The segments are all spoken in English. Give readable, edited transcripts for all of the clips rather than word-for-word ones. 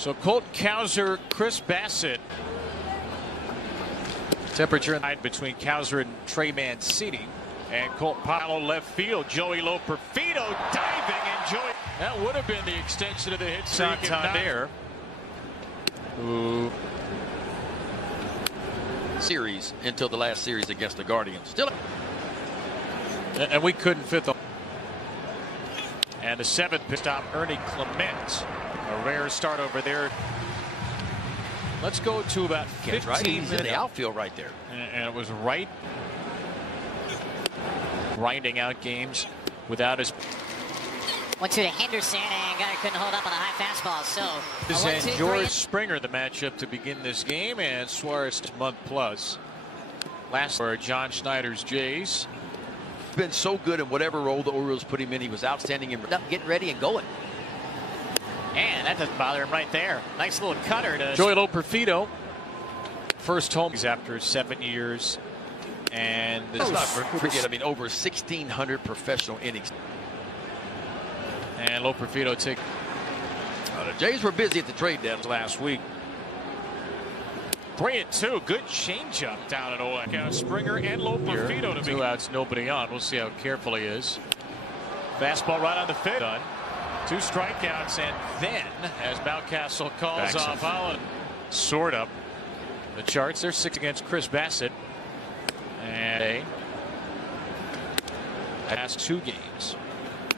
So Colton Cowser, Chris Bassett. Temperature between Cowser and Trey Mancini. And Colton Powell left field. Joey Loperfido diving, and Joey. That would have been the extension of the hit streak. Santander. Ooh. Series until the last series against the Guardians. Still. And we couldn't fit the. And the 7th pitch stop, Ernie Clement. A rare start over there. Let's go to about 15 right. He's minutes. in the outfield right there. And it was right. Grinding out games without his. Went to Henderson and guy couldn't hold up on a high fastball. So and George Springer the matchup to begin this game, and Suarez month plus. Last for John Schneider's Jays. Been so good in whatever role the Orioles put him in. He was outstanding in getting ready and going. And that doesn't bother him right there. Nice little cutter to Joey Loperfido. First home after 7 years. And let's not forget, I mean, over 1,600 professional innings. And Loperfido take. The Jays were busy at the trade deadline last week. 3-2. Good changeup down at Oak. Springer and Loperfido to be 2 outs, nobody on. We'll see how careful he is. Fastball right on the fit. Done. 2 strikeouts, and then as Mountcastle calls off Holland. Sort up the charts. They're 6 against Chris Bassett. And past 2 games.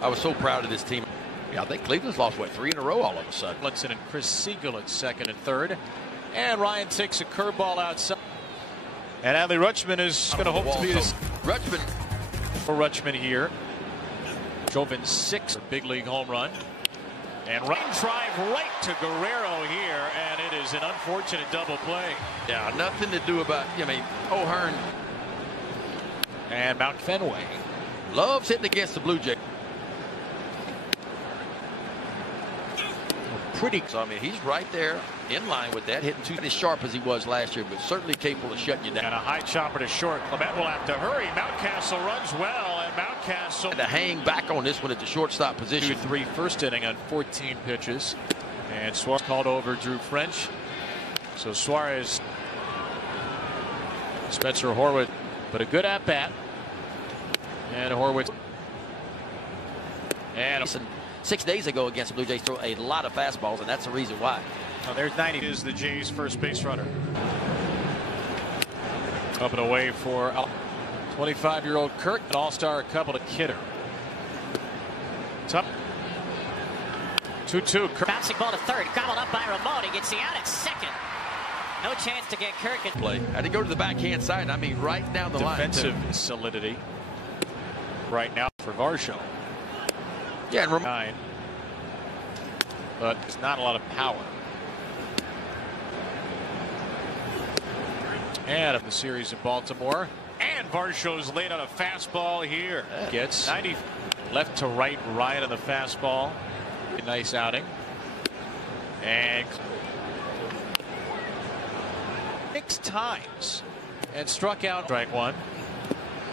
I was so proud of this team. Yeah, I think Cleveland's lost, what, 3 in a row all of a sudden. Linson and Chris Siegel at 2nd and 3rd. And Ryan takes a curveball outside. And Adley Rutschman is going to hope to be this. Rutschman here. Drove in 6th big league home run. And drive right to Guerrero here. And it is an unfortunate double play. Yeah, nothing to do about, I mean, O'Hearn. And Mount Fenway. Loves hitting against the Blue Jays. So, I mean, he's right there in line with that, hitting too as sharp as he was last year, but certainly capable of shutting you down. And a high chopper to short. Clement will have to hurry. Mountcastle runs well, and Mountcastle and to hang back on this one at the shortstop position. 2-3 first inning on 14 pitches. And Suarez called over Drew French. So Suarez, Spencer Horwitz, but a good at bat. And Horwitz. And 6 days ago against the Blue Jays, throw a lot of fastballs, and that's the reason why. Now there's 90 is the Jays' first base runner. Up and away for 25-year-old Kirk, an all-star couple to Kidder. Top 2-2. Bouncing ball to 3rd, gobbled up by Ramon. He gets the out at 2nd. No chance to get Kirk in play. Had to go to the backhand side. I mean, right down the line. Defensive solidity right now for Varsho. Yeah, and 9, but it's not a lot of power. And of the series in Baltimore, and Varsho's late on a fastball here. Gets 90 left to right, on the fastball. A nice outing. And 6 times and struck out. Strike 1,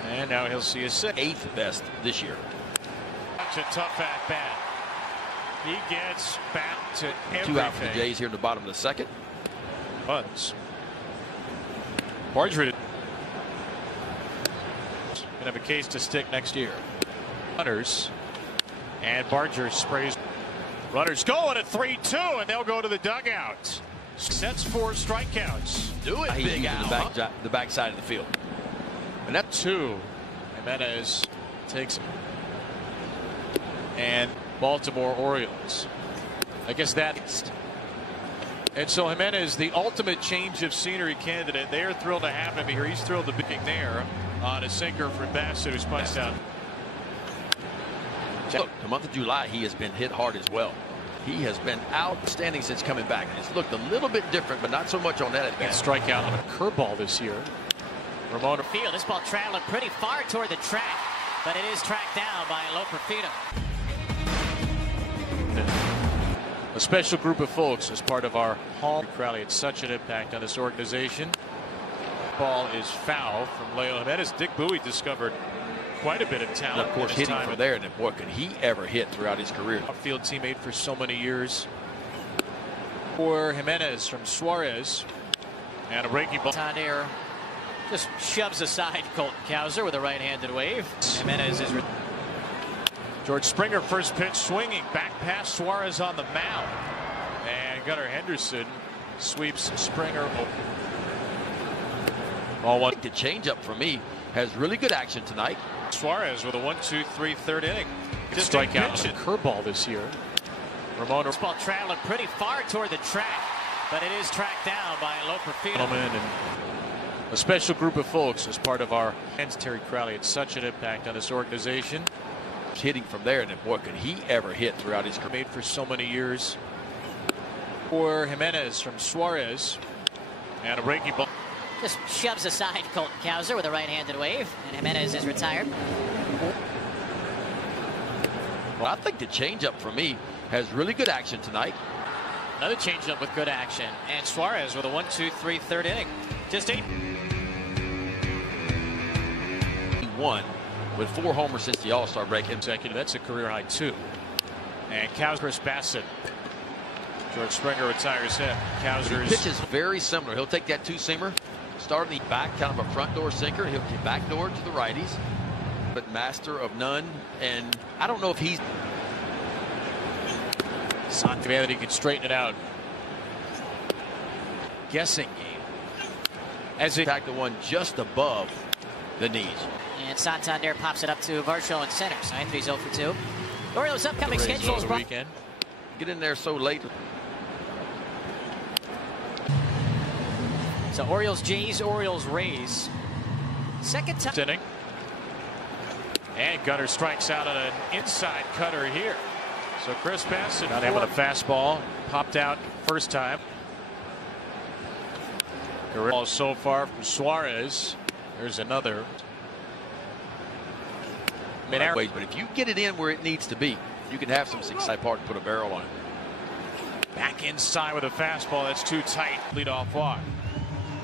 and now he'll see a 6th. 8th best this year. A tough at bat. He gets back to everything. 2 out for the Jays here in the bottom of the 2nd. Buds. Barger gonna have a case to stick next year. Runners, and Barger sprays. Runners go at a 3-2, and they'll go to the dugout. Sets 4 strikeouts. Do it, big out. The back side of the field. And that 2. Jimenez takes. And Baltimore Orioles. I guess that's. And so Jimenez, the ultimate change of scenery candidate. They are thrilled to have him here. He's thrilled to be there on a sinker for Bassett, who's punched out. Look, the month of July, he has been hit hard as well. He has been outstanding since coming back. It's looked a little bit different, but not so much on that at bat. Strikeout on a curveball this year. Ramon field. This ball traveling pretty far toward the track, but it is tracked down by Loperfido. A special group of folks as part of our home. Crowley had such an impact on this organization. Ball is foul from Leo Jimenez. Dick Bowie discovered quite a bit of talent. And of course, hitting from there, and boy, could he ever hit throughout his career. Outfield teammate for so many years. For Jimenez from Suarez. And a breaking ball. Santander just shoves aside Colton Cowser with a right-handed wave. Jimenez is. George Springer, first pitch swinging. Back past Suarez on the mound. And Gunnar Henderson sweeps Springer. All one. The changeup for me has really good action tonight. Suarez with a 1-2-3 third inning. Just strikeout on a curveball this year. Ramon. This ball traveling pretty far toward the track, but it is tracked down by a local field. And a special group of folks as part of our hands. Terry Crowley had such an impact on this organization. Hitting from there, and boy, could he ever hit throughout his career. Made for so many years. For Jimenez from Suarez. And a breaking ball. Just shoves aside Colton Cowser with a right-handed wave, and Jimenez is retired. Well, I think the changeup for me has really good action tonight. Another changeup with good action, and Suarez with a 1-2-3 third inning. Just 8. He won with 4 homers since the All-Star break. Consecutive. That's a career high 2. And Chris Bassett. George Springer retires him. Cowser's pitch is very similar. He'll take that 2-seamer, start in the back, kind of a front door sinker. He'll get back door to the righties, but master of none. And I don't know if he's Santander that he can straighten it out. Guessing game. As he attacked the one just above the knees. And Santander pops it up to Varsho in center. So Anthony's 0 for 2. The Orioles' upcoming schedule is weekend. Get in there so late. So Orioles, Jays, Orioles, Rays. Second time. Inning. And Gunnar strikes out on an inside cutter here. So Chris Bassett not able to fastball. Popped out first time. Career ball so far from Suarez. There's another. Right ways, but if you get it in where it needs to be, you can have some success part and put a barrel on it. Back inside with a fastball that's too tight. Lead off walk.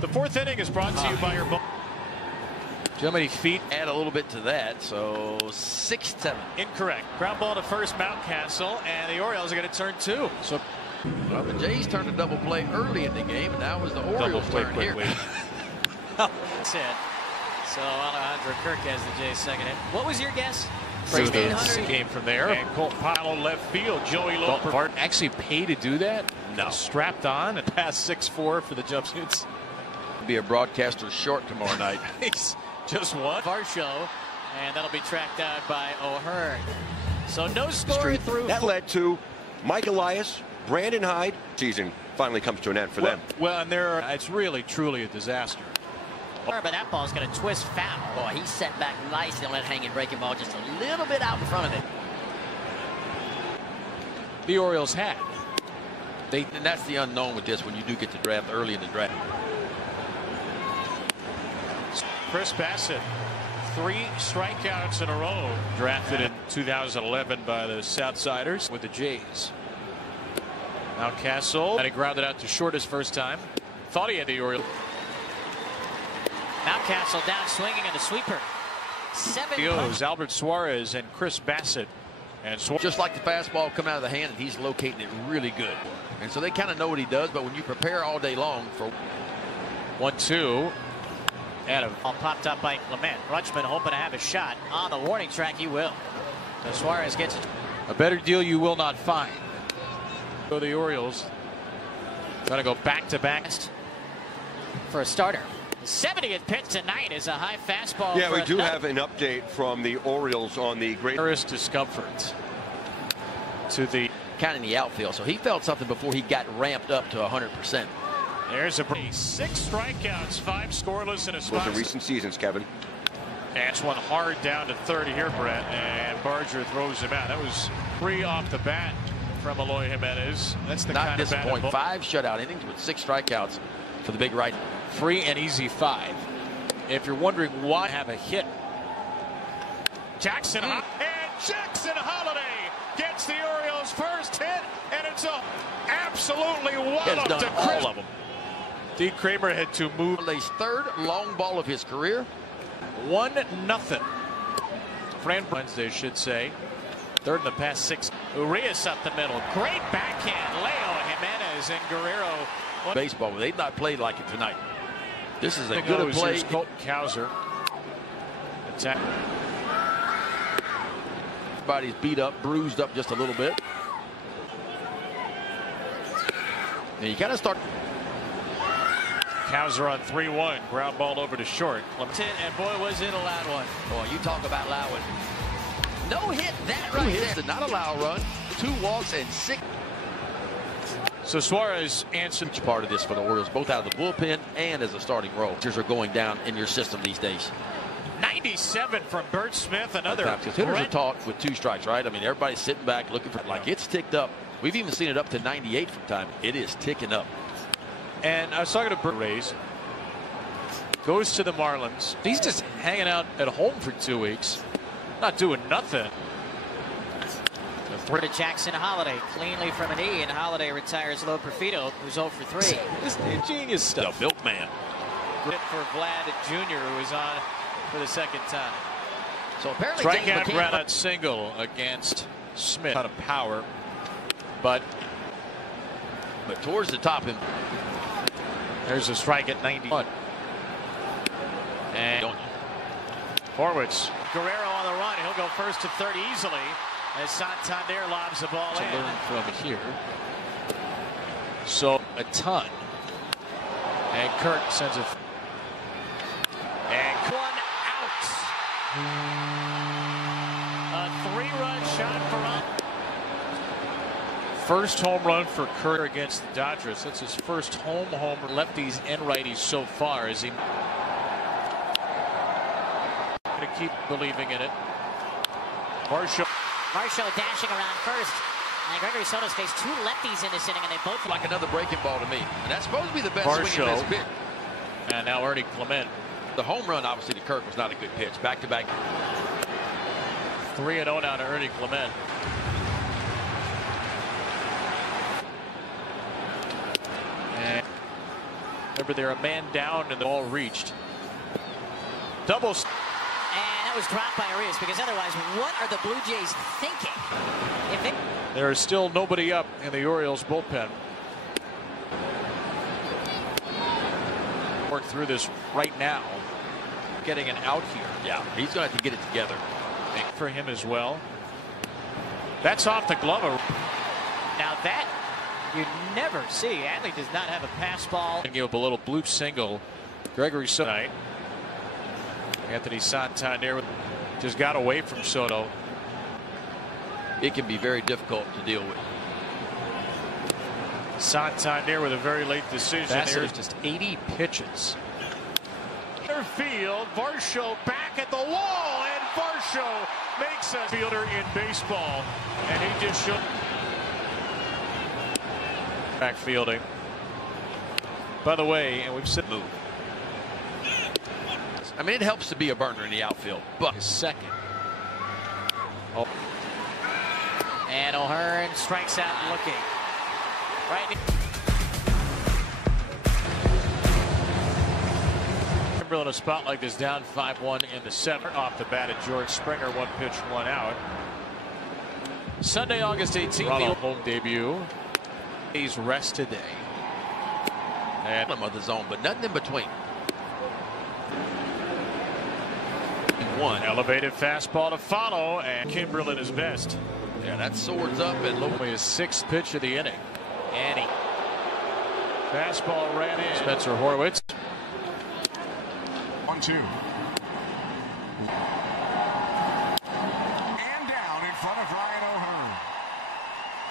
The 4th inning is brought to you by your. How many feet? Add a little bit to that, so 6-7. Incorrect. Ground ball to first, Mountcastle, and the Orioles are going to turn 2. So, well, the Jays turned a double play early in the game, and now was the Orioles' turn here. That's it. So Alejandro Kirk has the Jays second in. What was your guess? Game from there. And Colt Pilo left field. Joey Loper actually paid to do that? No. Strapped on and past 6'4" for the jumpsuits. Be a broadcaster short tomorrow night. He's just one. Varsho, and that'll be tracked out by O'Hearn. So no score through. That led to Mike Elias, Brandon Hyde. Season finally comes to an end for them. Well, and it's really, truly a disaster. But that ball's going to twist foul. Boy, he's set back nicely on that hanging breaking ball, just a little bit out in front of it. The Orioles had. And that's the unknown with this when you do get to draft early in the draft. Chris Bassett, 3 strikeouts in a row. Drafted in 2011 by the Southsiders with the Jays. Mountcastle, and he grounded out to short his first time. Thought he had the Orioles. Mountcastle down swinging on the sweeper. 7 goes Albert Suarez and Chris Bassett. And just like the fastball come out of the hand, and he's locating it really good. And so they kind of know what he does, but when you prepare all day long for 1-2. Adam. Ball popped up by Clement. Rutschman hoping to have a shot on the warning track. He will. So Suarez gets it. A better deal you will not find. So the Orioles going to go back-to-back. For a starter. The 70th pitch tonight is a high fastball. Yeah, we do have an update from the Orioles on the greatest discomfort to the kind of in the outfield. So he felt something before he got ramped up to 100%. There's a 6 strikeouts, 5 scoreless in a spot. Those are recent seasons, Kevin. That's one hard down to third here, Brett, and Barger throws him out. That was 3 off the bat from Eloy Jimenez. That's the not kind disappointing. of 5 shutout innings with 6 strikeouts for the big right. Free and easy 5. If you're wondering why have a hit, Jackson and Jackson Holiday gets the Orioles' first hit, and it's a absolutely walloped to all of them. Dean Kramer had to move. His 3rd long ball of his career. 1-0. Fran Wednesday should say. 3rd in the past 6. Urias up the middle. Great backhand. Leo Jimenez Suarez and Guerrero. Baseball, they've not played like it tonight. This is a good play. Colton Cowser. Attack. Everybody's beat up, bruised up just a little bit. And you got to start. Cowser on 3-1. Ground ball over to short. Clinton, and boy, was it a loud one. Boy, you talk about loud one. No hit that Two right hits there. did not allow a run. 2 walks and 6. So Suarez answered Part of this for the Orioles, both out of the bullpen and as a starting role. Hitters are going down in your system these days. 97 from Bert Smith. Another. Hitters are taught with 2 strikes, right? I mean, everybody's sitting back looking for, like, it's ticked up. We've even seen it up to 98 from time. It is ticking up. And I was talking to Bert Rays. Goes to the Marlins. He's just hanging out at home for 2 weeks. Not doing nothing. To Jackson Holiday, cleanly from an E, and Holiday retires Low Perfido, who's 0 for 3. This ingenious stuff. The milkman. Hit for Vlad Jr., who is on for the 2nd time. So apparently, Strikeout, ground-out single against Smith. Out of power, but towards the top him. There's a strike at 91. And Horwitz. Guerrero on the run. He'll go first to third easily as Santander lobs the ball in. Learn from here. So a ton. And Kirk sends it. And 1 out. A 3-run shot for us. First home run for Kirk against the Dodgers. That's his first home homer. Lefties and righties so far as he going to keep believing in it. Marshall dashing around first. And Gregory Soto's faced 2 lefties in this inning, and they both Like another breaking ball to me. And that's supposed to be the best swing and best pitch. And now Ernie Clement. The home run, obviously, to Kirk was not a good pitch. Back-to-back. 3-0 now to Ernie Clement. And remember, they're a man down and the ball reached. Double. And that was dropped by Arias, because otherwise, what are the Blue Jays thinking? There is still nobody up in the Orioles bullpen. Work through this right now. Getting an out here. Yeah, he's going to have to get it together. For him as well. That's off the glove. Now that you never see. Adley does not have a pass ball. And give up a little bloop single. Gregory Soto. Tonight. Anthony Santander just got away from Soto. It can be very difficult to deal with. Santander with a very late decision. There's just 80 pitches. Field, Varsho back at the wall, and Varsho makes a fielder in baseball, and he just showed back fielding. By the way, and we've said move. I mean, it helps to be a burner in the outfield, but his second. Oh. And O'Hearn strikes out looking. Right. In a spot like this, down 5-1 in the 7th. Off the bat at George Springer, 1 pitch, 1 out. Sunday, August 18th, home debut. He's rest today. And of the zone, but nothing in between. 1 elevated fastball to follow, and Kimberlin is best. Yeah, that swords up and low. His 6th pitch of the inning. And he fastball ran in. Spencer Horwitz. 1-2. And down in front of Ryan O'Hearn.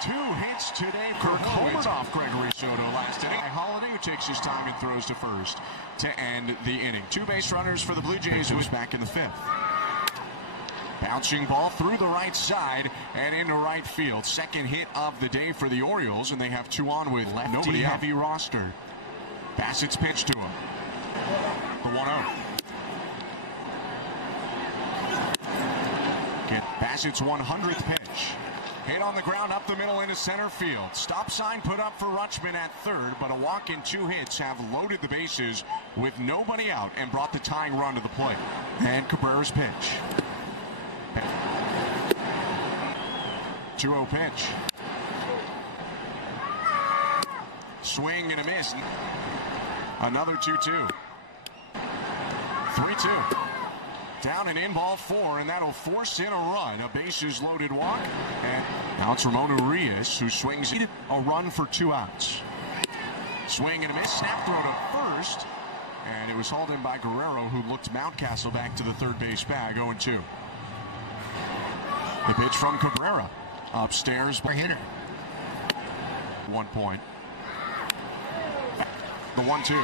2 hits today. Kirk homered off Gregory Soto last inning. Holiday, who takes his time and throws to first to end the inning. 2 base runners for the Blue Jays, who's back in the 5th. Bouncing ball through the right side and into right field. 2nd hit of the day for the Orioles, and they have 2 on with lefty heavy roster. Bassett's pitch to him. The 1-0. Bassett's 100th pitch. Hit on the ground up the middle into center field. Stop sign put up for Rutschman at 3rd, but a walk and 2 hits have loaded the bases with nobody out and brought the tying run to the plate. And Cabrera's pitch. 2-0 pitch. swing and a miss. Another 2-2. 3-2. Down and in, ball 4, and that'll force in a run. A bases loaded walk. And now it's Ramon Urias who swings a run for 2 outs. Swing and a miss. Snap throw to first. And it was hauled in by Guerrero, who looked Mountcastle back to the third base bag. 0-2. The pitch from Cabrera. Upstairs by hitter. 1 point. The 1-2.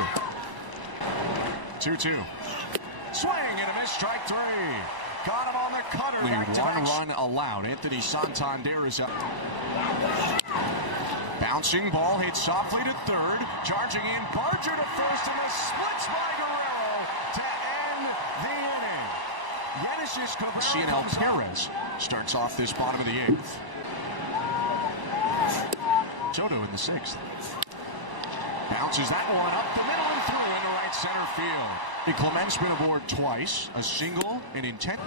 2-2. Swing and a miss, strike 3. Got him on the cutter. One run allowed. Anthony Santander is up. Bouncing ball hit softly to third. Charging in, Barger to first, and the splits by Guerrero to end the inning. Genesis Cabrera. Perez starts off this bottom of the 8th. Soto in the 6th. Bounces that one up the middle and through into right center field. Clement's been aboard twice, a single, and intent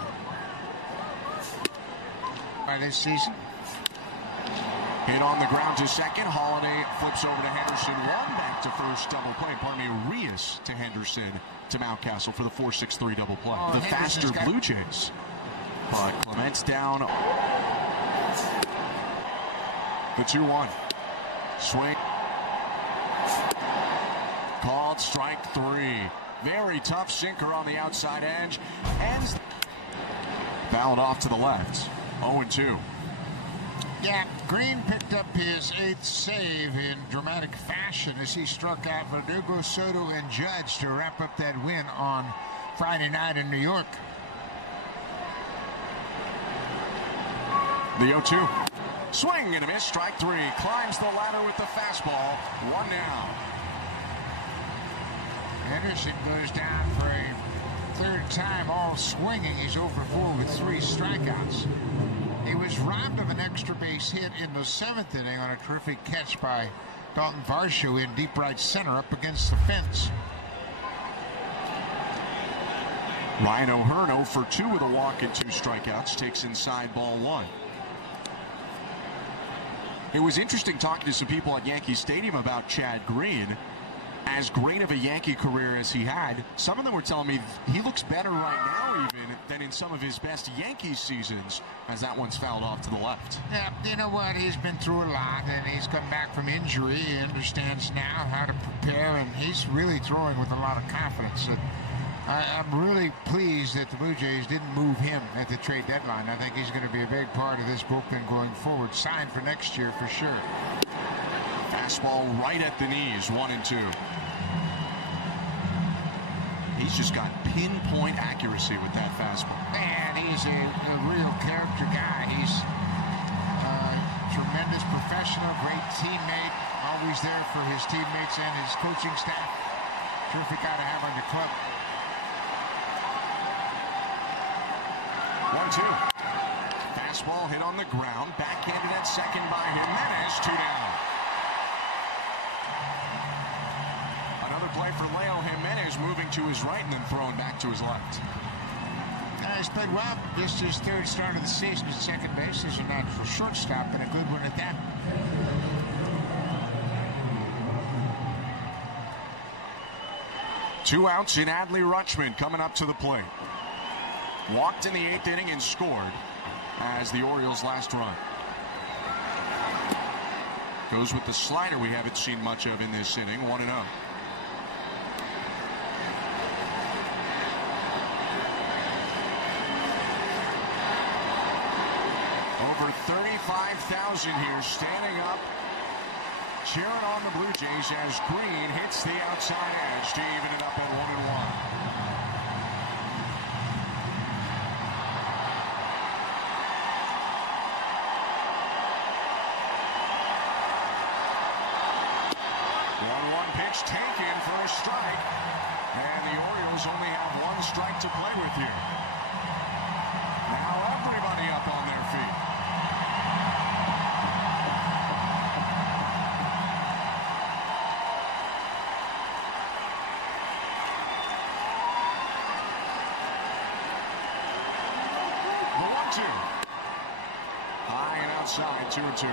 by this season. Hit on the ground to second. Holiday flips over to Henderson. One back to first, double play. Urias to Henderson to Mountcastle for the 4-6-3 double play. The faster Blue Jays. But Clement's down. The 2-1. Swing. Called strike 3. Very tough sinker on the outside edge. Ends. Fouled off to the left. 0-2. Yeah, Green picked up his 8th save in dramatic fashion as he struck out Verdugo, Soto, and Judge to wrap up that win on Friday night in New York. The 0-2. Swing and a miss, strike 3. Climbs the ladder with the fastball. 1 down. Henderson goes down for a 3rd time, all swinging. He's over 4 with 3 strikeouts. He was robbed of an extra base hit in the 7th inning on a terrific catch by Dalton Varsho in deep right center up against the fence. Ryan O'Hearn 0 for 2 with a walk and 2 strikeouts. Takes inside ball 1. It was interesting talking to some people at Yankee Stadium about Chad Green. As great of a Yankee career as he had, some of them were telling me he looks better right now even than in some of his best Yankees seasons, as that one's fouled off to the left. Yeah, you know what? He's been through a lot, and he's come back from injury. He understands now how to prepare, and he's really throwing with a lot of confidence. I'm really pleased that the Blue Jays didn't move him at the trade deadline. I think he's going to be a big part of this bullpen going forward. Signed for next year for sure. Fastball right at the knees, 1-2. He's just got pinpoint accuracy with that fastball. Man, he's a real character guy. He's a tremendous professional, great teammate, always there for his teammates and his coaching staff. Terrific guy to have on the club. 1-2. Fastball hit on the ground, backhanded at second by Jimenez, 2 down. Another play for Leo Jimenez, moving to his right and then throwing back to his left. He's played well. Just his 3rd start of the season at second base. He's a natural shortstop and a good one at that. Two outs in Adley Rutschman coming up to the plate. Walked in the 8th inning and scored as the Orioles' last run. Goes with the slider we haven't seen much of in this inning, 1-0. Over 35,000 here standing up, cheering on the Blue Jays as Green hits the outside edge to even it up at 1-1. Taken for a strike, and the Orioles only have 1 strike to play with here. Now everybody up on their feet. The 1-2. High and outside, 2-2.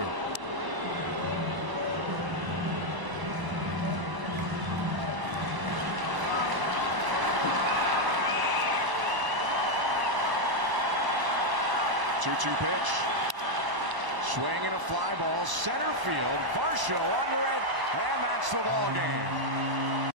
2-2 pitch. Swing and a fly ball, center field. Varsho under it, and that's the ball game.